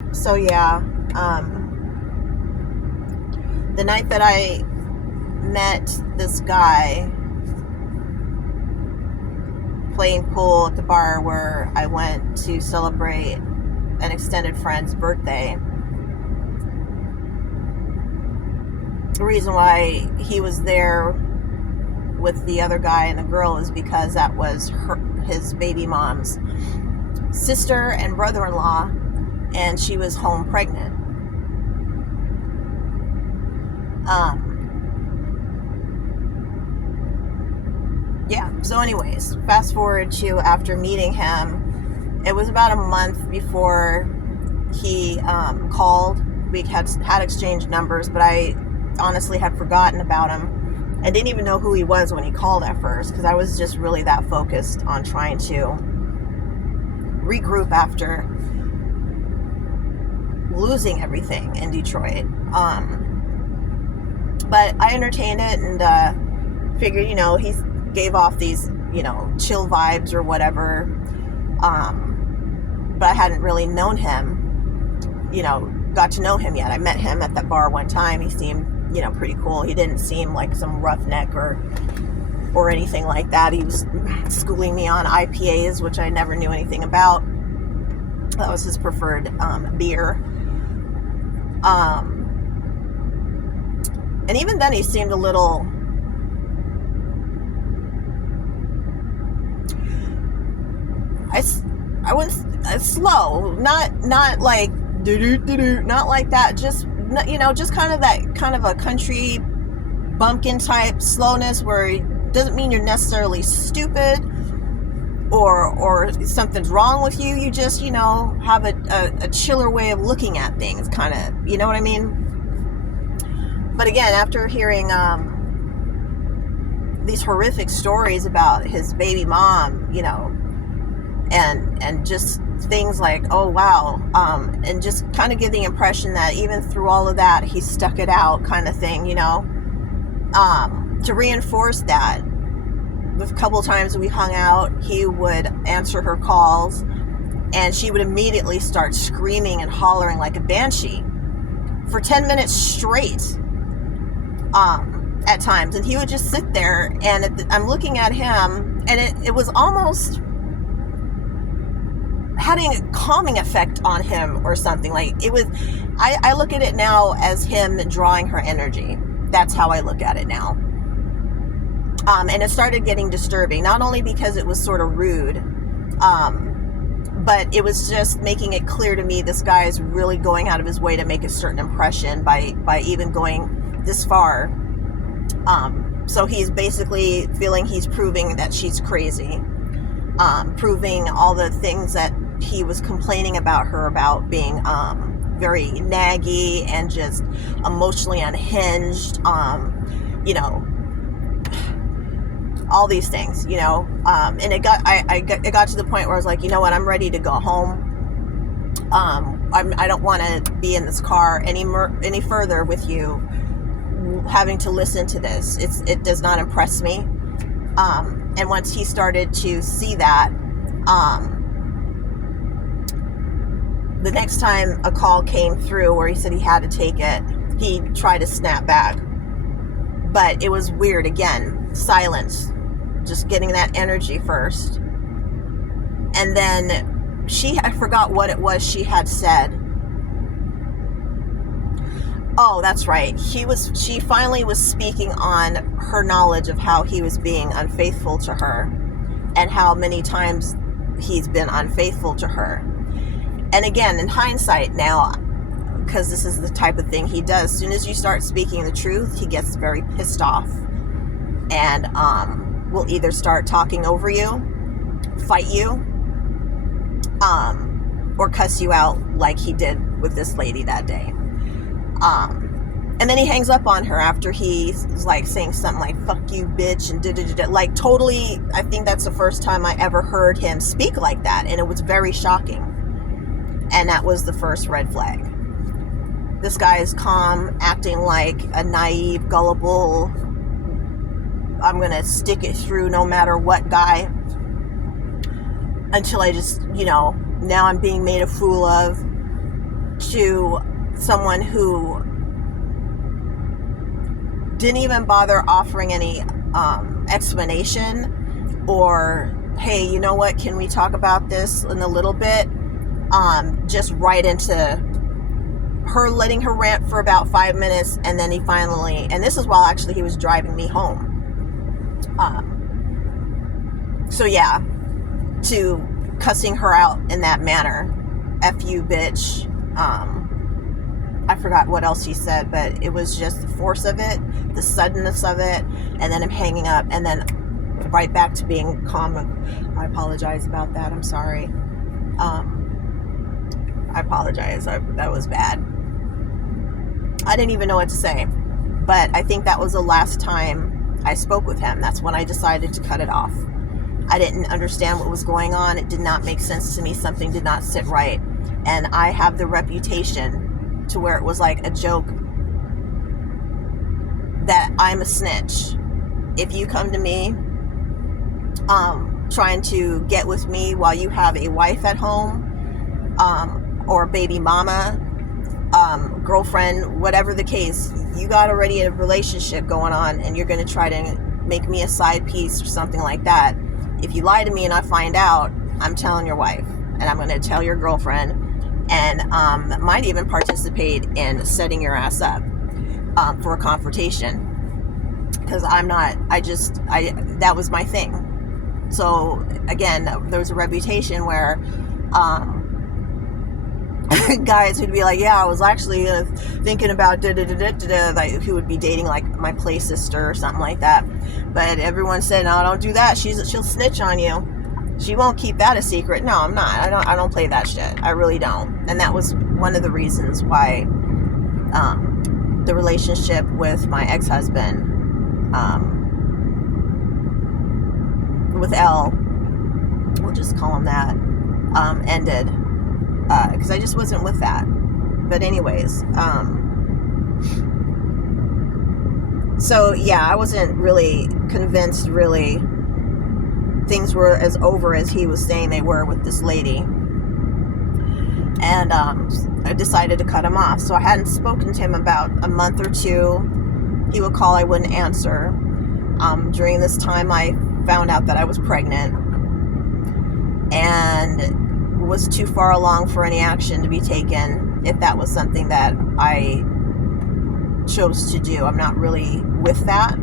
So yeah, the night that I met this guy playing pool at the bar where I went to celebrate an extended friend's birthday, the reason why he was there with the other guy and the girl is because that was his baby mom's sister and brother-in-law, and she was home pregnant. So anyways, fast forward to after meeting him, it was about a month before he called. We had exchanged numbers, but I honestly had forgotten about him. I didn't even know who he was when he called at first, because I was just really that focused on trying to regroup after losing everything in Detroit. But I entertained it and figured, he gave off these, chill vibes or whatever. But I hadn't really known him, got to know him yet. I met him at that bar one time. He seemed, pretty cool. He didn't seem like some roughneck or anything like that. He was schooling me on IPAs, which I never knew anything about. That was his preferred beer. And even then he seemed a little I went slow, not like not like that, just just kind of a country bumpkin type slowness, where it doesn't mean you're necessarily stupid or something's wrong with you. You just have a chiller way of looking at things, kind of, you know what I mean. But again, after hearing these horrific stories about his baby mom, and just things like, oh wow, and just kind of give the impression that even through all of that, he stuck it out, kind of thing, to reinforce that. The couple times we hung out, he would answer her calls and she would immediately start screaming and hollering like a banshee for 10 minutes straight, at times. And he would just sit there, and I'm looking at him, and it was almost having a calming effect on him or something. Like, it was, I look at it now as him drawing her energy. That's how I look at it now. And it started getting disturbing, not only because it was sort of rude, but it was just making it clear to me this guy is really going out of his way to make a certain impression by even going this far. So he's basically feeling he's proving that she's crazy, proving all the things that he was complaining about her about, being very naggy and just emotionally unhinged, all these things, and it got to the point where I was like, you know what, I'm ready to go home. I don't want to be in this car any further with you, having to listen to this. It does not impress me. And once he started to see that, the next time a call came through where he said he had to take it, he tried to snap back, but it was weird. Again, silence, just getting that energy first. And then I forgot what it was she had said. Oh, that's right. She finally was speaking on her knowledge of how he was being unfaithful to her, and how many times he's been unfaithful to her. And again, in hindsight now, because this is the type of thing he does, as soon as you start speaking the truth, he gets very pissed off and will either start talking over you, fight you, or cuss you out like he did with this lady that day. And then he hangs up on her after he's like saying something like, fuck you, bitch, and like totally. I think that's the first time I ever heard him speak like that, and it was very shocking. And that was the first red flag. This guy is calm, acting like a naive, gullible, I'm gonna stick it through no matter what guy, until I just, now I'm being made a fool of. to someone who didn't even bother offering any explanation, or, hey, you know what, can we talk about this in a little bit? Just right into her letting her rant for about 5 minutes, and then he finally, and this is while actually he was driving me home. So yeah, to cussing her out in that manner, F you, bitch. I forgot what else he said, but it was just the force of it, the suddenness of it, and then him hanging up, and then right back to being calm. I apologize about that. I'm sorry. I apologize. That was bad. I didn't even know what to say, but I think that was the last time I spoke with him. That's when I decided to cut it off. I didn't understand what was going on. It did not make sense to me. Something did not sit right. And I have the reputation to where it was like a joke that I'm a snitch. If you come to me trying to get with me while you have a wife at home, or a baby mama, girlfriend, whatever the case, you got already a relationship going on, and you're going to try to make me a side piece or something like that. If you lie to me and I find out, I'm telling your wife, and I'm going to tell your girlfriend, and might even participate in setting your ass up for a confrontation, because that was my thing. So again, there was a reputation where guys who'd be like, yeah, I was actually thinking about like, who would be dating like my play sister or something like that, but everyone said, no, don't do that, she'll snitch on you. She won't keep that a secret. No, I'm not. I don't play that shit. I really don't. And that was one of the reasons why the relationship with my ex-husband, with L, we'll just call him that, ended. Because I just wasn't with that. But anyways, so yeah, I wasn't really convinced really things were as over as he was saying they were with this lady. And I decided to cut him off. So I hadn't spoken to him about a month or two. He would call, I wouldn't answer. During this time, I found out that I was pregnant and was too far along for any action to be taken if that was something that I chose to do. I'm not really with that.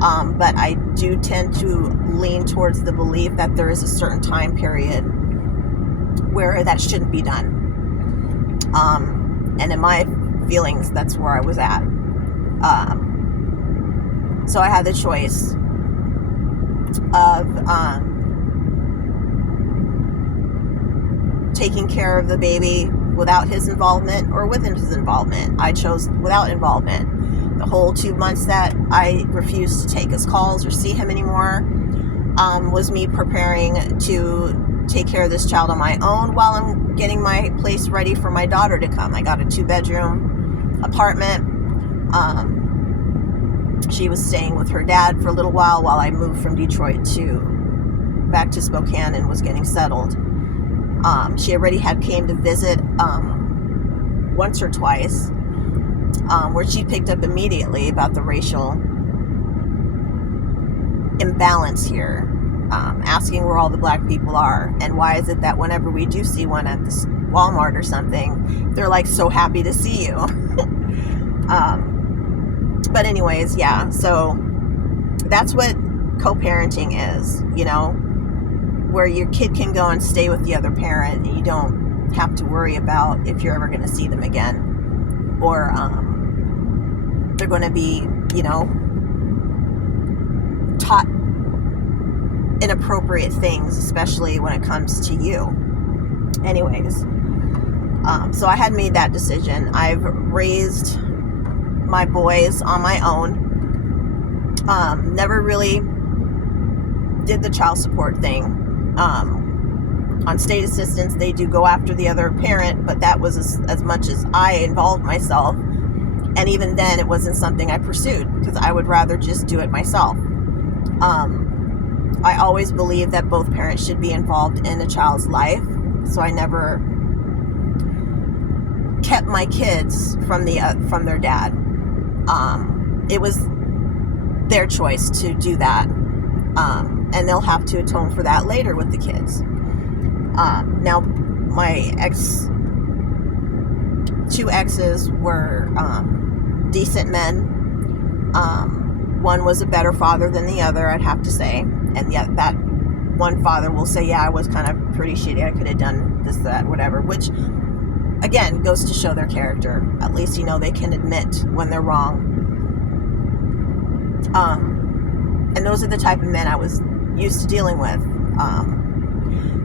But I do tend to lean towards the belief that there is a certain time period where that shouldn't be done. And in my feelings, that's where I was at. So I had the choice of taking care of the baby without his involvement or with his involvement. I chose without involvement. The whole 2 months that I refused to take his calls or see him anymore was me preparing to take care of this child on my own while I'm getting my place ready for my daughter to come. I got a 2-bedroom apartment. She was staying with her dad for a little while I moved from Detroit back to Spokane and was getting settled. She already had came to visit once or twice, where she picked up immediately about the racial imbalance here, asking where all the black people are, and why is it that whenever we do see one at this Walmart or something, they're like so happy to see you. But anyways, yeah, so that's what co-parenting is, you know, where your kid can go and stay with the other parent and you don't have to worry about if you're ever going to see them again, or they're going to be, you know, taught inappropriate things, especially when it comes to you. Anyways, so I had made that decision. I've raised my boys on my own. Never really did the child support thing. On state assistance, they do go after the other parent, but that was as much as I involved myself. And even then, it wasn't something I pursued because I would rather just do it myself. I always believed that both parents should be involved in a child's life, so I never kept my kids from their dad. It was their choice to do that, and they'll have to atone for that later with the kids. Now, my two exes were decent men. One was a better father than the other, I'd have to say, and yet that one father will say, yeah, I was kind of pretty shitty, I could have done this, that, whatever, which again goes to show their character. At least, you know, they can admit when they're wrong. And those are the type of men I was used to dealing with.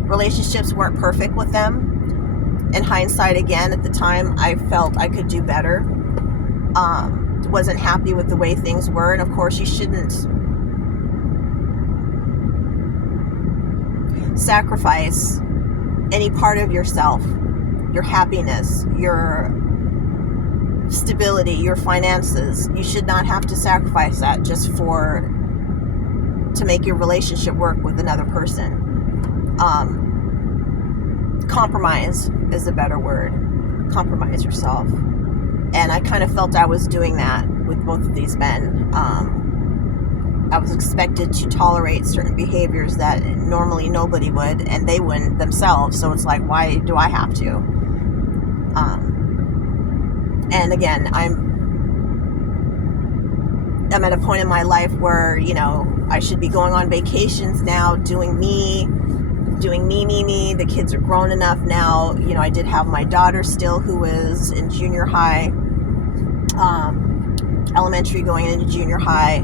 Relationships weren't perfect with them. In hindsight, again, at the time, I felt I could do better. Wasn't happy with the way things were, and of course you shouldn't sacrifice any part of yourself, your happiness, your stability, your finances. You should not have to sacrifice that just to make your relationship work with another person. Compromise is a better word. Compromise yourself. And I kind of felt I was doing that with both of these men. I was expected to tolerate certain behaviors that normally nobody would, and they wouldn't themselves. So it's like, why do I have to? And again, I'm at a point in my life where, you know, I should be going on vacations now, doing me. The kids are grown enough now. You know, I did have my daughter still, who was in junior high, elementary going into junior high,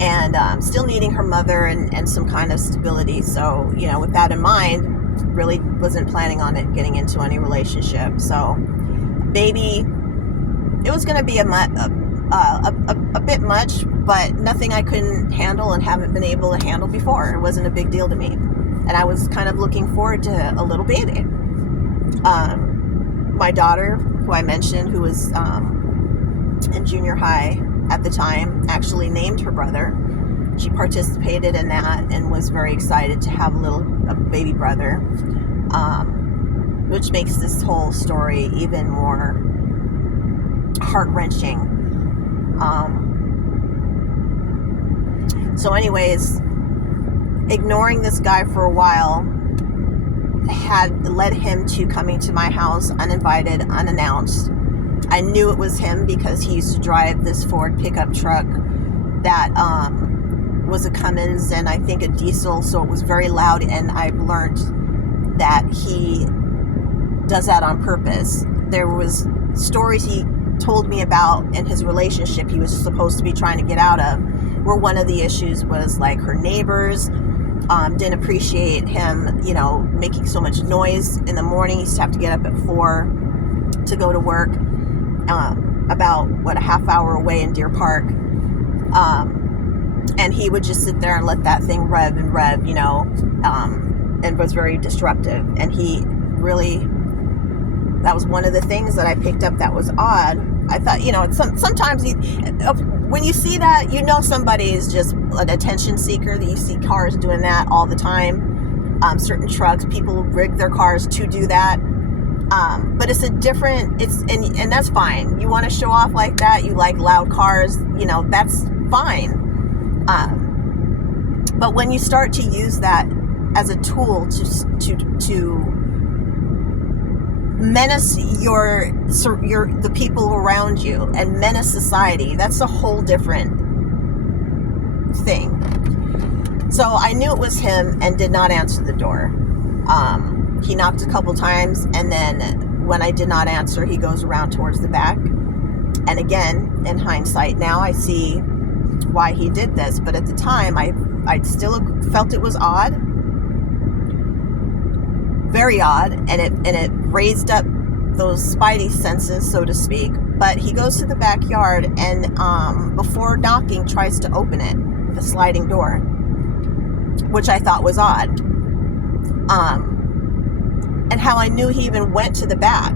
and still needing her mother and some kind of stability. So, you know, with that in mind, really wasn't planning on it getting into any relationship. So, baby, it was going to be a bit much, but nothing I couldn't handle and haven't been able to handle before. It wasn't a big deal to me. And I was kind of looking forward to a little baby. My daughter, who I mentioned, who was in junior high at the time, actually named her brother. She participated in that and was very excited to have a baby brother, which makes this whole story even more heart-wrenching. So anyways, ignoring this guy for a while had led him to coming to my house uninvited, unannounced. I knew it was him because he used to drive this Ford pickup truck that was a Cummins and I think a diesel, so it was very loud, and I've learned that he does that on purpose. There was stories he told me about in his relationship he was supposed to be trying to get out of, where one of the issues was like her neighbors didn't appreciate him, you know, making so much noise in the morning. He used to have to get up at 4 to go to work, about a half hour away in Deer Park, and he would just sit there and let that thing rev, you know, and was very disruptive. And he really, that was one of the things that I picked up that was odd. I thought, you know, sometimes when you see that, you know somebody is just an attention seeker, that you see cars doing that all the time. Certain trucks, people rig their cars to do that. But it's a different, and that's fine. You want to show off like that, you like loud cars, you know, that's fine. But when you start to use that as a tool to menace the people around you and menace society, that's a whole different thing. So I knew it was him and did not answer the door. He knocked a couple times, and then when I did not answer, he goes around towards the back. And again, in hindsight now, I see why he did this. But at the time, I still felt it was odd. Very odd, and it raised up those spidey senses, so to speak. But he goes to the backyard and before knocking tries to open it, the sliding door, which I thought was odd. And how I knew he even went to the back